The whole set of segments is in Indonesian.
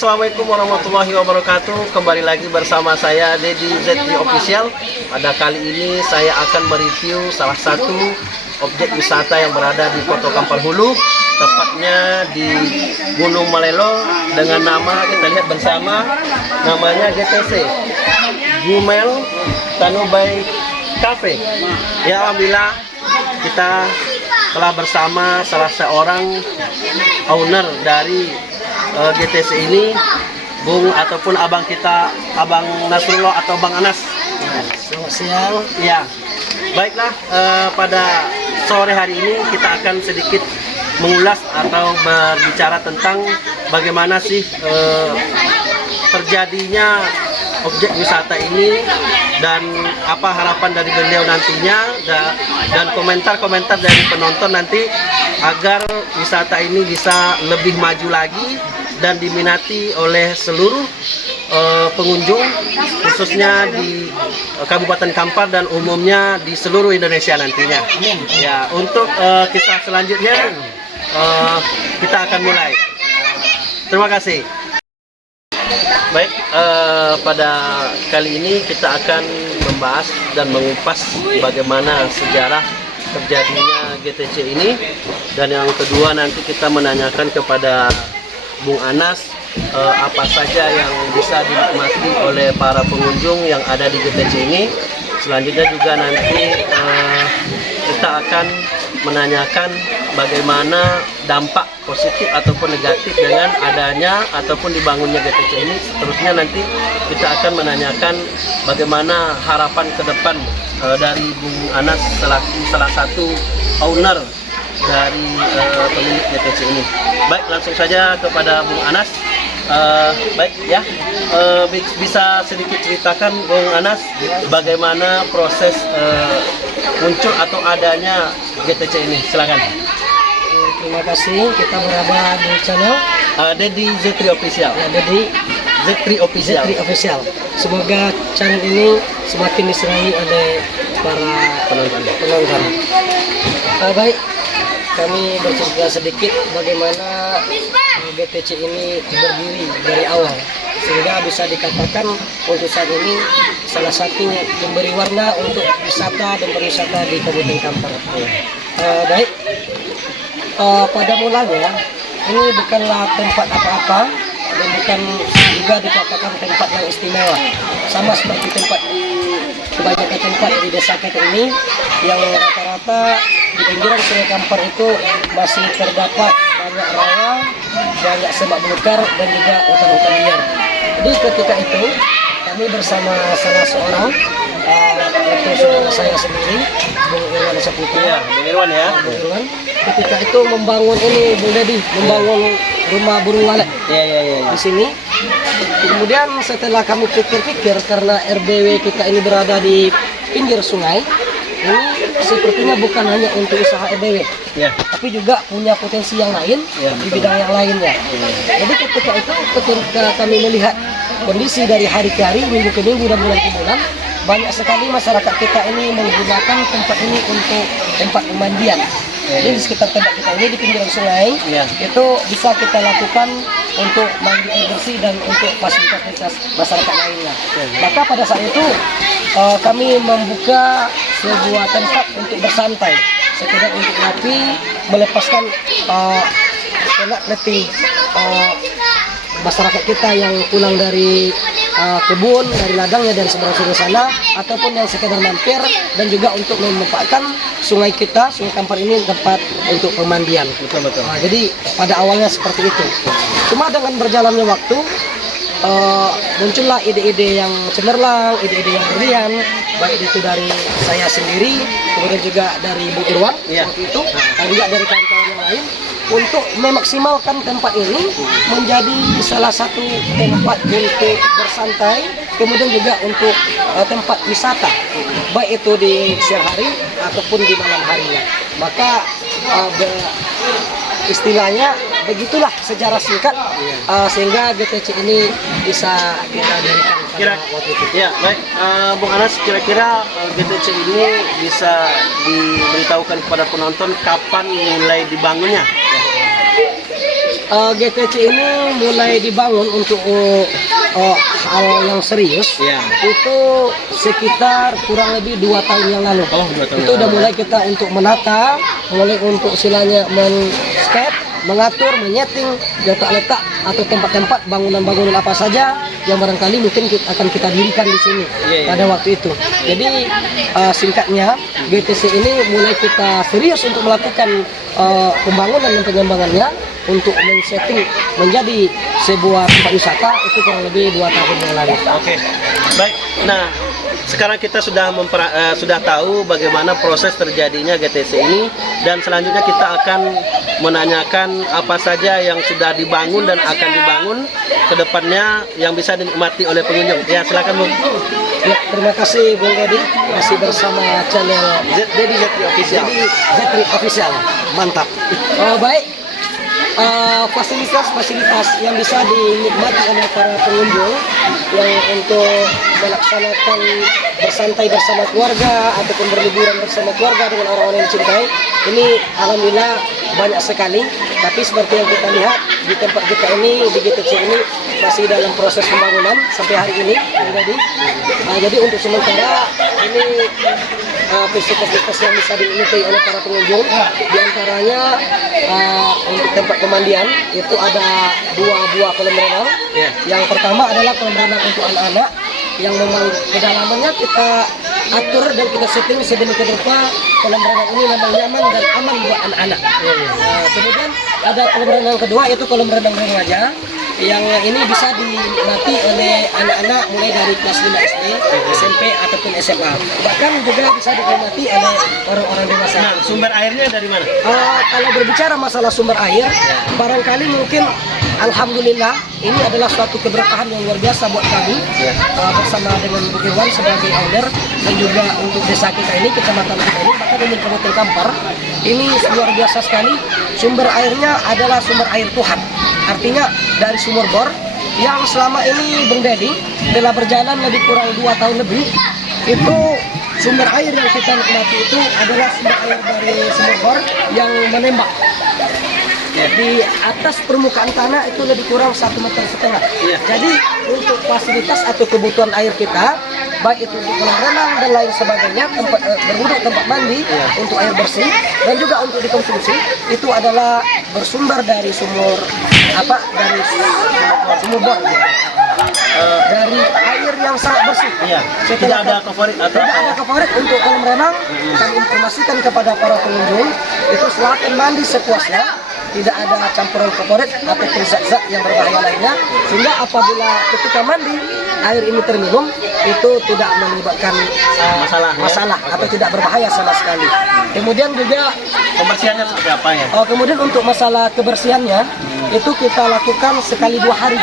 Assalamualaikum warahmatullahi wabarakatuh. Kembali lagi bersama saya Dedi ZT Official. Pada kali ini saya akan mereview salah satu objek wisata yang berada di Kota Kampar Hulu, tepatnya di Gunung Malelo, dengan nama kita lihat bersama, namanya GTC Gumel Tanubai Cafe. Ya, alhamdulillah kita telah bersama salah seorang owner dari GTC ini, Bung ataupun abang kita, Abang Nasrullah atau Bang Anas. Selamat siang. Ya, baiklah, pada sore hari ini kita akan sedikit mengulas atau berbicara tentang bagaimana sih terjadinya objek wisata ini dan apa harapan dari beliau nantinya, dan komentar-komentar dari penonton nanti agar wisata ini bisa lebih maju lagi dan diminati oleh seluruh pengunjung, khususnya di Kabupaten Kampar dan umumnya di seluruh Indonesia nantinya. Ya, untuk kisah selanjutnya kita akan mulai. Terima kasih. Baik, pada kali ini kita akan membahas dan mengupas bagaimana sejarah terjadinya GTC ini, dan yang kedua nanti kita menanyakan kepada Bung Anas apa saja yang bisa dinikmati oleh para pengunjung yang ada di GTC ini. Selanjutnya juga nanti kita akan menanyakan bagaimana dampak positif ataupun negatif dengan adanya ataupun dibangunnya GTC ini. Seterusnya nanti kita akan menanyakan bagaimana harapan ke depan dari Bung Anas selaku salah satu owner dari pemilik GTC ini. Baik, langsung saja kepada Bung Anas. Baik ya, bisa sedikit ceritakan Bung Anas bagaimana proses muncul atau adanya GTC ini, silakan. Terima kasih. Kita berada di channel Dedi ZT Official. ya, Dedi ZT Official. ZT Official. Semoga channel ini semakin disenangi oleh para penonton. Baik, kami bercerita sedikit bagaimana GTC ini berdiri dari awal sehingga bisa dikatakan untuk saat ini salah satu pemberi warna untuk wisata dan pariwisata di Kabupaten Kampar. Baik, pada mulanya ini bukanlah tempat apa-apa dan bukan juga dikatakan tempat yang istimewa, sama seperti tempat di kebanyakan tempat di desa kita ini yang rata-rata di pinggiran Sungai Kampar itu masih terdapat banyak rawa, banyak semak belukar dan juga hutan-hutan liar. Jadi ketika itu kami bersama salah seorang itu saudara saya sendiri, Bung Irwan Saputra. Ya, Bung Irwan ya. Bung Irwan. Ketika itu membangun ini, Bung Dedi, membangun rumah burung walet di sini. Kemudian setelah kami pikir-pikir, karena RBW kita ini berada di pinggir sungai, ini sepertinya bukan hanya untuk usaha RBW, tapi juga punya potensi yang lain di bidang yang lainnya. Jadi ketika itu, ketika kami melihat kondisi dari hari ke hari, minggu ke minggu dan bulan ke bulan, banyak sekali masyarakat kita ini menggunakan tempat ini untuk tempat pemandian. Jadi di sekitar tempat kita ini di pinggiran sungai itu bisa kita lakukan untuk mandi air bersih dan untuk fasilitas masyarakat lainnya. Maka pada saat itu kami membuka sebuah tempat untuk bersantai, sekedar untuk ngopi, melepaskan penat letih masyarakat kita yang pulang dari kebun, dari ladangnya, dari seberang-seberang sana, ataupun yang sekedar mampir, dan juga untuk memanfaatkan sungai kita, Sungai Kampar ini tempat untuk pemandian. Betul. Jadi pada awalnya seperti itu. Cuma dengan berjalannya waktu muncullah ide-ide yang cemerlang, ide-ide yang brilian, baik itu dari saya sendiri, kemudian juga dari Bu Irwan waktu itu, dan juga dari kawan-kawan yang lain, untuk memaksimalkan tempat ini menjadi salah satu tempat untuk bersantai, kemudian juga untuk tempat wisata, baik itu di siang hari ataupun di malam harinya. Maka istilahnya begitulah sejarah singkat sehingga GTC ini bisa kita dirikan pada waktu itu. Ya, baik, Bung Anas, kira-kira GTC ini bisa diberitahukan kepada penonton kapan mulai dibangunnya? GTC ini mulai dibangun untuk hal yang serius. Ya. Itu sekitar kurang lebih 2 tahun yang lalu. Oh, 2 tahun Itu yang udah lalu. mulai kita untuk menata, mulai untuk silanya men-sketch, mengatur, menyeting letak-letak atau tempat-tempat bangunan-bangunan apa saja yang barangkali mungkin akan kita dirikan di sini Iya. pada waktu itu. Jadi singkatnya GTC ini mulai kita serius untuk melakukan pembangunan dan pengembangannya untuk men-setting menjadi sebuah tempat wisata itu kurang lebih 2 tahun yang lalu. Oke, baik. Nah, sekarang kita sudah tahu bagaimana proses terjadinya GTC ini, dan selanjutnya kita akan menanyakan apa saja yang sudah dibangun dan akan dibangun ke depannya yang bisa dinikmati oleh pengunjung. Ya, silakan Bung. Ya, terima kasih Bung Dedi, masih bersama channel Dedi Zetri Official. Jadi Zetri Official, mantap. Baik. Fasilitas yang bisa dinikmati oleh para pengunjung yang untuk melaksanakan bersantai bersama keluarga ataupun berliburan bersama keluarga dengan orang-orang yang dicintai, ini alhamdulillah banyak sekali. Tapi seperti yang kita lihat di tempat kita ini, di GTC ini masih dalam proses pembangunan sampai hari ini. Jadi untuk sementara ini fasilitas yang bisa dinikmati oleh para pengunjung, diantaranya untuk tempat pemandian itu ada 2 buah kolam renang. Ya. Yang pertama adalah kolam renang untuk anak-anak yang memang kedalamannya kita atur dan kita setting sedemikian rupa kolam renang ini memang nyaman dan aman buat anak-anak. Kemudian ada kolam renang kedua yaitu kolam renang remaja yang ini bisa dinikmati oleh anak-anak mulai dari kelas 5 SD, SMP ataupun SMA. Bahkan juga bisa dinikmati oleh orang-orang dewasa. Nah, sumber airnya dari mana? Kalau berbicara masalah sumber air, barangkali mungkin alhamdulillah ini adalah suatu keberkahan yang luar biasa buat kami bersama dengan Bu Irwan sebagai owner dan juga untuk desa kita ini, kecamatan kita ini, bahkan ini Kabupaten Kampar ini luar biasa sekali. Sumber airnya adalah sumber air Tuhan, artinya dari sumur bor yang selama ini Bung Dedi telah berjalan lebih kurang 2 tahun lebih. Itu sumber air yang kita nikmati itu adalah sumber air dari sumur bor yang menembak. Di atas permukaan tanah itu lebih kurang 1,5 meter. Iya. Jadi untuk fasilitas atau kebutuhan air kita, baik itu untuk kolam renang dan lain sebagainya, tempat berwuduk, tempat mandi, untuk air bersih dan juga untuk dikonsumsi, itu adalah bersumber dari sumur dari sumur bor. Dari air yang sangat bersih. Iya. Tidak ada favorit atau Tidak ada favorit untuk kolam renang. Kami informasikan kepada para pengunjung itu silakan mandi sepuasnya. Tidak ada campuran favorit ataupun zat-zat yang berbahaya lainnya, sehingga apabila ketika mandi air ini terminum itu tidak menyebabkan masalah atau tidak berbahaya sama sekali. Kemudian juga pembersihannya seperti apa ya? kemudian untuk masalah kebersihannya itu kita lakukan sekali 2 hari.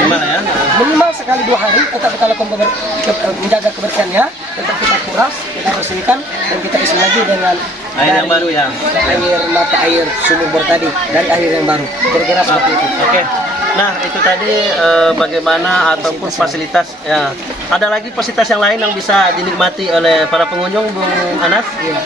Minimal ya. Minimal sekali 2 hari tetap kita lakukan menjaga kebersihannya, tetap kita kuras, kita bersihkan dan kita isi lagi dengan Air yang baru ya. Air mata air sumur bor tadi dari air yang baru. Kira-kira seperti itu. Oke. Nah, itu tadi bagaimana ataupun fasilitas ya. Ada lagi fasilitas yang lain yang bisa dinikmati oleh para pengunjung, Bung Anas? Iya.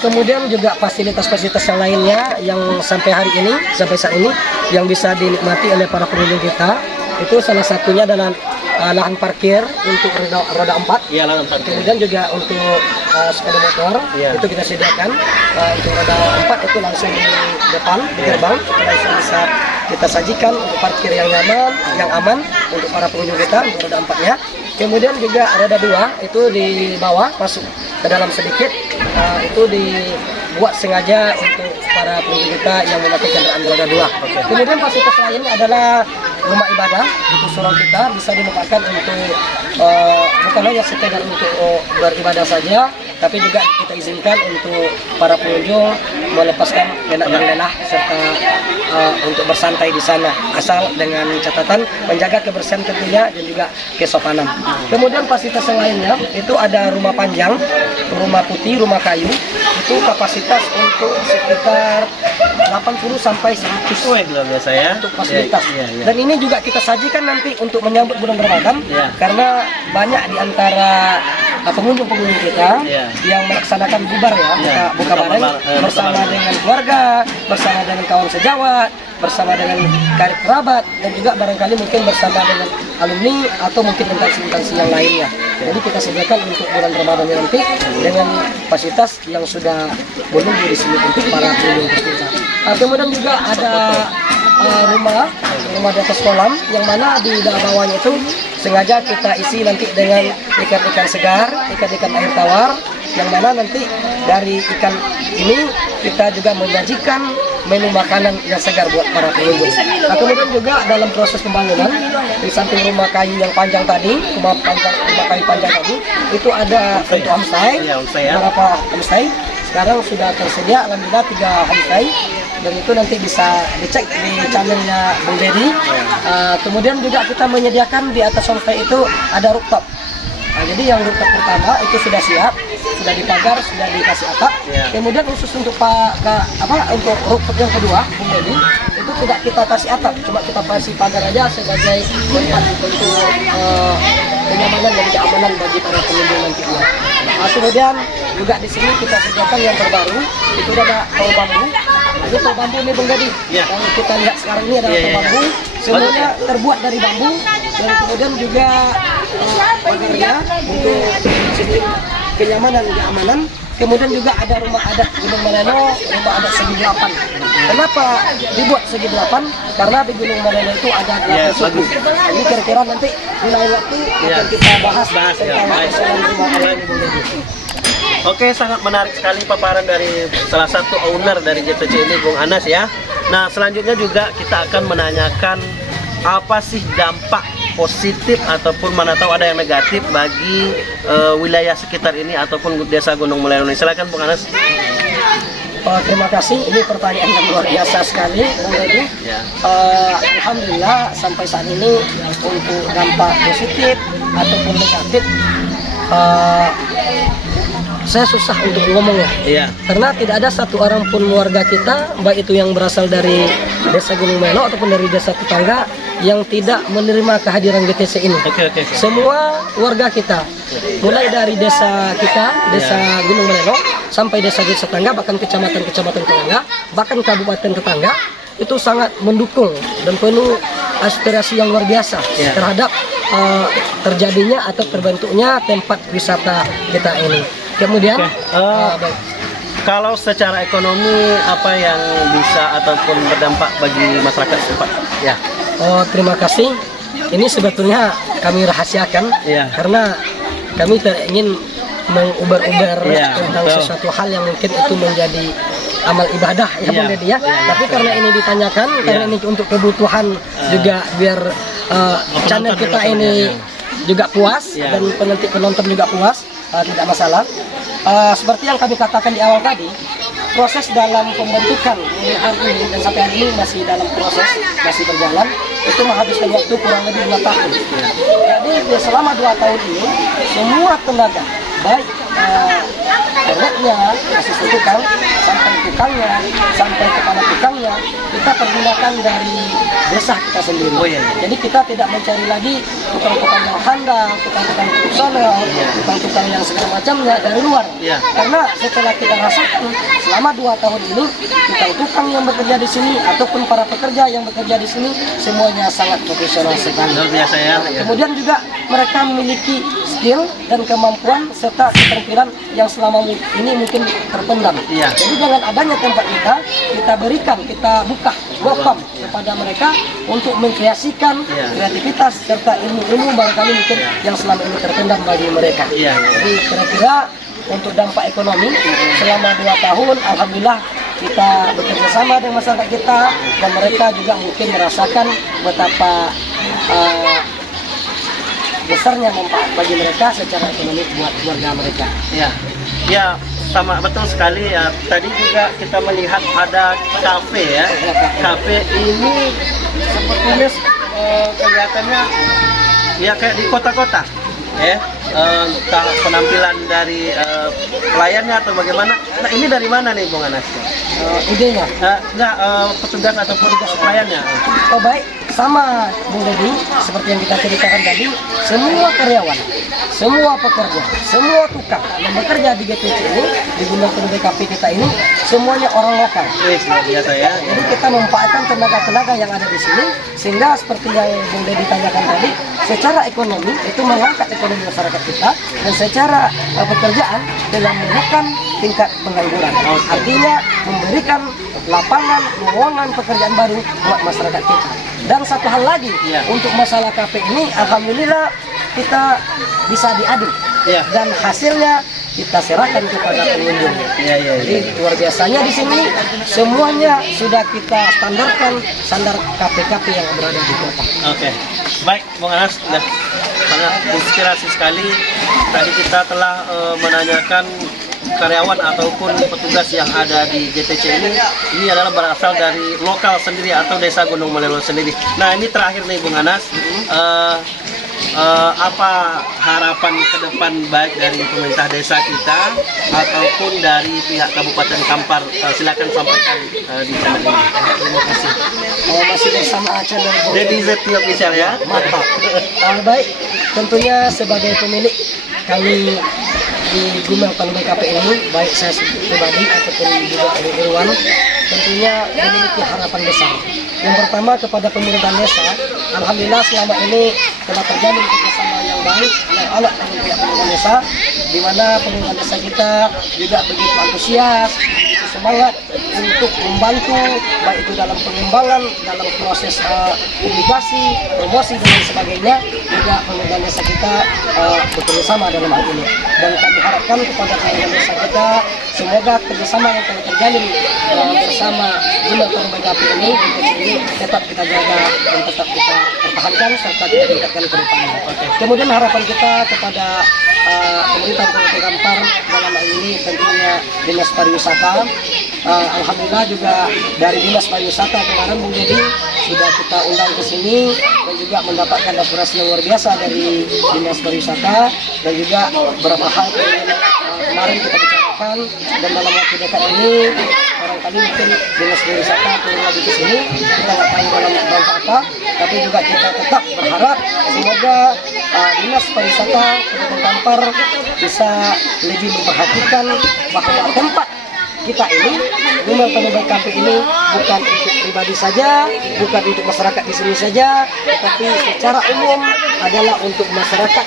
Kemudian juga fasilitas-fasilitas yang lainnya yang sampai hari ini, sampai saat ini yang bisa dinikmati oleh para pengunjung kita, itu salah satunya adalah lahan parkir untuk roda 4. Iya, lahan parkir. Kemudian juga untuk sepeda motor, Iya. itu kita sediakan untuk roda 4 itu langsung di depan di gerbang, itu langsung bisa kita sajikan untuk parkir yang nyaman, yang aman untuk para pengunjung kita untuk roda 4-nya. Kemudian juga roda 2 itu di bawah masuk ke dalam sedikit, itu dibuat sengaja untuk para pengunjung kita yang memakai kendaraan roda 2. Kemudian fasilitas lainnya adalah rumah ibadah, itu surau kita bisa dimanfaatkan untuk bukan hanya sekedar untuk beribadah saja, tapi juga kita izinkan untuk para pengunjung melepaskan enak dan lelah serta untuk bersantai di sana, asal dengan catatan menjaga kebersihan tentunya dan juga kesopanan. Kemudian fasilitas yang lainnya itu ada rumah panjang, rumah putih, rumah kayu, itu kapasitas untuk sekitar 80 sampai 100 luar biasa ya. untuk fasilitas. Iya, iya. Dan ini juga kita sajikan nanti untuk menyambut bulan Ramadan, Iya. karena banyak di antara pengunjung-pengunjung kita Iya. yang melaksanakan bubar ya, Iya, buka bareng bersama bareng. dengan keluarga, bersama dengan kawan sejawat, bersama dengan karib kerabat, dan juga barangkali mungkin bersama dengan alumni atau mungkin instansi-instansi yang lainnya. Jadi kita sediakan untuk bulan Ramadan nanti dengan fasilitas yang sudah menunggu di sini untuk para pengunjung kita. Kemudian juga ada rumah di atas kolam yang mana di bawahnya itu sengaja kita isi nanti dengan ikan-ikan segar, ikan-ikan air tawar, yang mana nanti dari ikan ini kita juga menyajikan menu makanan yang segar buat para pengunjung. Kemudian juga dalam proses pembangunan di samping rumah kayu yang panjang tadi, rumah kayu panjang tadi, itu ada untuk homestay, Iya, homestay ya. beberapa homestay. Sekarang sudah tersedia alhamdulillah 3 homestay, dan itu nanti bisa dicek di channelnya Bung Dedi. Kemudian juga kita menyediakan di atas homestay itu ada rooftop. Jadi yang rooftop pertama itu sudah siap, sudah dipagar, sudah dikasih atap. Ya. Kemudian khusus untuk untuk rooftop yang kedua, Bung Dedi, itu tidak kita kasih atap, cuma kita kasih pagar aja sebagai tempat untuk kenyamanan dan keamanan bagi para pengunjung nantinya. Kemudian juga di sini kita sediakan yang terbaru, itu ada tol bambu. Ini tol bambu nih Bung Dedi. Ya. Yang kita lihat sekarang ini adalah tol bambu, semuanya terbuat dari bambu, dan kemudian juga pagarnya untuk sistem kenyamanan dan keamanan. Kemudian juga ada rumah adat Gunung Maleno, rumah adat segi 8. Kenapa dibuat segi 8? Karena di Gunung Maleno itu ada 8 suku. Ini kira-kira nanti di lain waktu akan kita bahas tentang persoalan rumah adat di Bung Dedi. Oke, sangat menarik sekali paparan dari salah satu owner dari JTC ini, Bung Anas ya. Nah, selanjutnya juga kita akan menanyakan apa sih dampak positif ataupun mana tahu ada yang negatif bagi wilayah sekitar ini ataupun desa Gunung Maleno ini. Silakan Bung Anas. Terima kasih, ini pertanyaan yang luar biasa sekali Bung Dedi. Ya. Alhamdulillah sampai saat ini untuk dampak positif ataupun negatif saya susah untuk ngomongnya. Iya. Karena tidak ada satu orang pun warga kita, baik itu yang berasal dari desa Gunung Maleno ataupun dari desa tetangga, yang tidak menerima kehadiran GTC ini. Oke. Semua warga kita, mulai dari desa kita, desa Gunung Maleno, sampai desa-desa tetangga, bahkan kecamatan-kecamatan tetangga, bahkan kabupaten tetangga, itu sangat mendukung dan penuh aspirasi yang luar biasa terhadap terjadinya atau terbentuknya tempat wisata kita ini. Kemudian, baik. Kalau secara ekonomi apa yang bisa ataupun berdampak bagi masyarakat setempat? Ya. Terima kasih. Ini sebetulnya kami rahasiakan karena kami tidak ingin mengubar-ubar tentang sesuatu hal yang mungkin itu menjadi amal ibadah ya Bung Dedi ya. Tapi karena ini ditanyakan, karena ini untuk kebutuhan juga biar channel kita ini juga puas dan penonton juga puas, tidak masalah. Seperti yang kami katakan di awal tadi, proses dalam pembentukan hari ini dan sampai hari ini masih dalam proses, masih berjalan, itu menghabiskan waktu kurang lebih 2 tahun. Jadi selama 2 tahun ini semua tenaga, baik kerjanya, asisten tukang, sampai tukangnya, sampai kepala tukangnya, kita pergunakan dari desa kita sendiri. Jadi kita tidak mencari lagi tukang-tukang yang handal, tukang-tukang profesional, tukang-tukang yang segala macamnya dari luar. Karena setelah kita rasakan selama 2 tahun ini, tukang-tukang yang bekerja di sini ataupun para pekerja yang bekerja di sini semuanya sangat profesional sekali. Luar biasa ya. Kemudian juga mereka memiliki skill dan kemampuan serta keterampilan yang selama ini mungkin terpendam. Jadi dengan adanya tempat kita berikan, kita buka welcome kepada mereka untuk mengkreasikan kreativitas serta ilmu-ilmu barangkali mungkin yang selama ini terpendam bagi mereka. Jadi kira-kira untuk dampak ekonomi selama 2 tahun, alhamdulillah kita bekerja sama dengan masyarakat kita dan mereka juga mungkin merasakan betapa besarnya manfaat bagi mereka secara ekonomi buat keluarga mereka. Ya, sama betul sekali ya. Tadi juga kita melihat ada kafe ya. Kafe ini sepertinya kelihatannya ya kayak di kota-kota ya. Entah penampilan dari pelayannya atau bagaimana. Nah, ini dari mana nih Bung Anas? Idenya? Enggak, petugas ataupun pelayannya. Oh baik, bersama Bung Deddy, seperti yang kita ceritakan tadi, semua karyawan, semua pekerja, semua tukang yang bekerja di GTC ini, di Gudang Penuh BKP kita ini, semuanya orang lokal. Luar biasa ya. Jadi kita memanfaatkan tenaga-tenaga yang ada di sini, sehingga seperti yang Bung Deddy tanyakan tadi, secara ekonomi itu mengangkat ekonomi masyarakat kita, dan secara pekerjaan dengan menekan tingkat pengangguran. Artinya memberikan lapangan, lowongan pekerjaan baru buat masyarakat kita. Dan satu hal lagi, untuk masalah KP ini, alhamdulillah kita bisa diadu, dan hasilnya kita serahkan kepada pengunjung. Jadi luar biasanya di sini semuanya sudah kita standarkan, standar KP-KP yang berada di kota. Oke, baik Bung Anas, sangat inspirasi sekali. Tadi kita telah menanyakan karyawan ataupun petugas yang ada di GTC ini adalah berasal dari lokal sendiri atau desa Gunung Melelo sendiri. Nah ini terakhir nih Bung Anas, apa harapan ke depan baik dari pemerintah desa kita ataupun dari pihak Kabupaten Kampar? Silakan sampaikan di channel ini. Terima kasih. Masih bersama channel Deddy Zeti Official ya. Mantap. Baik, tentunya sebagai pemilik kami di Gudang Penuh BKP ini, baik saya pribadi ataupun juga Ibu Irwan, tentunya memiliki harapan besar. Yang pertama kepada pemerintah desa, alhamdulillah selama ini telah terjalin kerjasama yang baik yang alat dengan pihak pemerintah desa, di mana pemerintah desa kita juga begitu antusias, begitu semangat untuk membantu baik itu dalam pengembangan, dalam proses publikasi, promosi dan lain sebagainya. Juga pemerintah desa kita bekerja sama dalam hal ini, dan kami harapkan kepada pemerintah desa kita semoga kerjasama yang telah terjalin bersama Gudang Penuh BKP ini tetap kita jaga dan tetap kita pertahankan serta kita tingkatkan ke depannya. Kemudian harapan kita kepada pemerintah Kabupaten Kampar dalam hal ini tentunya Dinas Pariwisata. Alhamdulillah juga dari Dinas Pariwisata kemarin Bung Deddy sudah kita undang ke sini dan juga mendapatkan laporan luar biasa dari Dinas Pariwisata, dan juga beberapa hal kemarin kita bicarakan, dan dalam waktu dekat ini barangkali mungkin Dinas Pariwisata turun lagi ke sini, kita nggak tahu dalam rangka apa, tapi juga kita tetap berharap semoga Dinas Pariwisata Kabupaten Kampar bisa lebih memperhatikan bahwa tempat kita ini, Gudang Penuh BKP ini bukan untuk pribadi saja, bukan untuk masyarakat di sini saja, tetapi secara umum adalah untuk masyarakat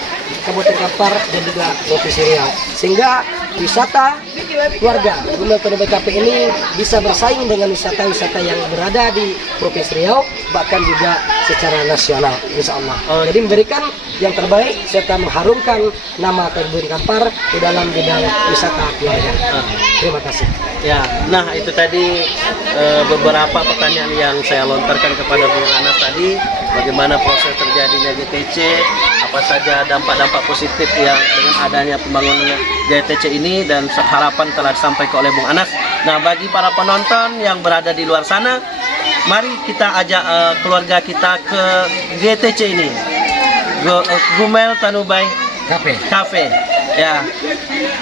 Kabupaten Kampar dan juga Provinsi Riau. Sehingga wisata keluarga Gudang Penuh BKP ini bisa bersaing dengan wisata-wisata yang berada di Provinsi Riau, bahkan juga secara nasional, insya Allah. Jadi memberikan yang terbaik serta mengharumkan nama Kabupaten Kampar di dalam bidang wisata keluarga. Terima kasih. Ya, nah itu tadi beberapa pertanyaan yang saya lontarkan kepada Bung Anas tadi, bagaimana proses terjadinya GTC, apa saja dampak-dampak positif yang dengan adanya pembangunan GTC ini, dan harapan telah disampaikan oleh Bung Anas. Nah, bagi para penonton yang berada di luar sana, mari kita ajak keluarga kita ke GTC ini, Gumel Tanubai Cafe. Ya,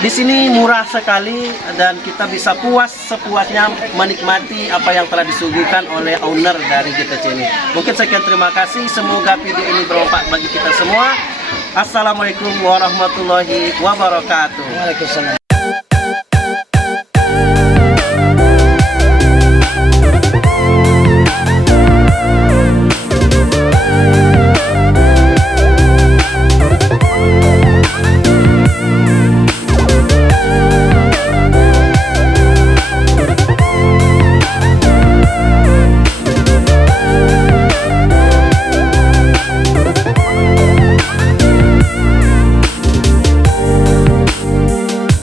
di sini murah sekali dan kita bisa puas sepuasnya menikmati apa yang telah disuguhkan oleh owner dari GTC ini. Mungkin sekian, terima kasih. Semoga video ini bermanfaat bagi kita semua. Assalamualaikum warahmatullahi wabarakatuh. Waalaikumsalam.